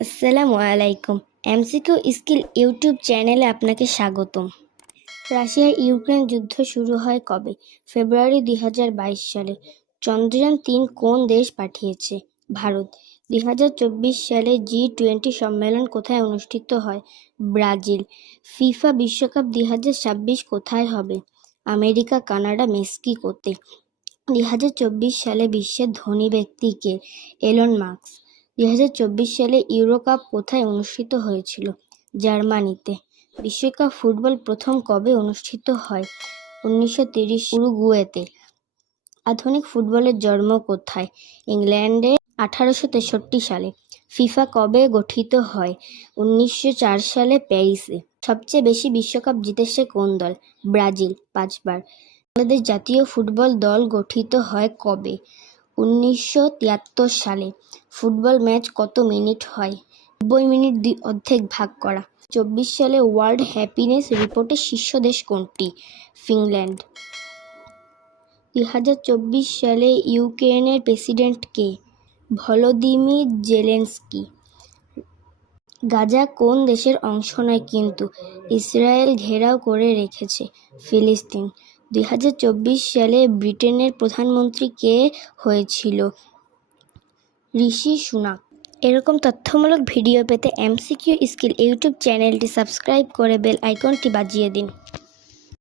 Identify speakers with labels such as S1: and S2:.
S1: আসসালামু আলাইকুম। MCQ skill YouTube চ্যানেলে আপনাকে স্বাগতম। রাশিয়া ইউক্রেন যুদ্ধ শুরু হয় কবে? ফেব্রুয়ারি দুই হাজার বাইশ সালে। চন্দ্রযান তিন কোন দেশ পাঠিয়েছে? ভারত। দুই হাজার চব্বিশ সালে জি টোয়েন্টি সম্মেলন কোথায় অনুষ্ঠিত হয়? ব্রাজিল। ফিফা বিশ্বকাপ দুই হাজার ছাব্বিশ কোথায় হবে? আমেরিকা, কানাডা মেক্সিকোতে দুই হাজার চব্বিশ সালে বিশ্বের ধনী ব্যক্তিকে এলন মার্কস দুই হাজার চব্বিশ সালে ইউরো কাপ কোথায় অনুষ্ঠিত হয়েছিল? জার্মানিতে। বিশ্বকাপ ফুটবল প্রথম কবে অনুষ্ঠিত হয়? উনিশশো তিরিশ উরুগুয়েতে। আধুনিক ফুটবলের জন্ম কোথায়? ইংল্যান্ডে আঠারোশো তেষট্টি সালে। ফিফা কবে গঠিত হয়? উনিশশো চার সালে প্যারিসে। সবচেয়ে বেশি বিশ্বকাপ জিতেছে কোন দল? ব্রাজিল। পাঁচবার। বাংলাদেশ জাতীয় ফুটবল দল গঠিত হয় কবে? উনিশশো তিয়াত্তর সালে ফুটবল ম্যাচ কত মিনিট হয়? নব্বই মিনিট দুই অর্ধেক ভাগ করা। চব্বিশ সালে ওয়ার্ল্ড হ্যাপিনেস রিপোর্টে শীর্ষ দেশ কোনটি? ফিনল্যান্ড। দুই হাজার চব্বিশ সালে ইউক্রেনের প্রেসিডেন্ট কে? Volodymyr Zelenskyy. গাজা কোন দেশের অংশ নয় কিন্তু? ইসরায়েল ঘেরাও করে রেখেছে ফিলিস্তিন। দুই হাজার চব্বিশ সালে ব্রিটেনের প্রধানমন্ত্রী কে হয়েছিল? ঋষি সুনাক। এরকম তথ্যমূলক ভিডিও পেতে এমসিকিউ স্কিল ইউটিউব চ্যানেলটি সাবস্ক্রাইব করে বেল আইকনটি বাজিয়ে দিন।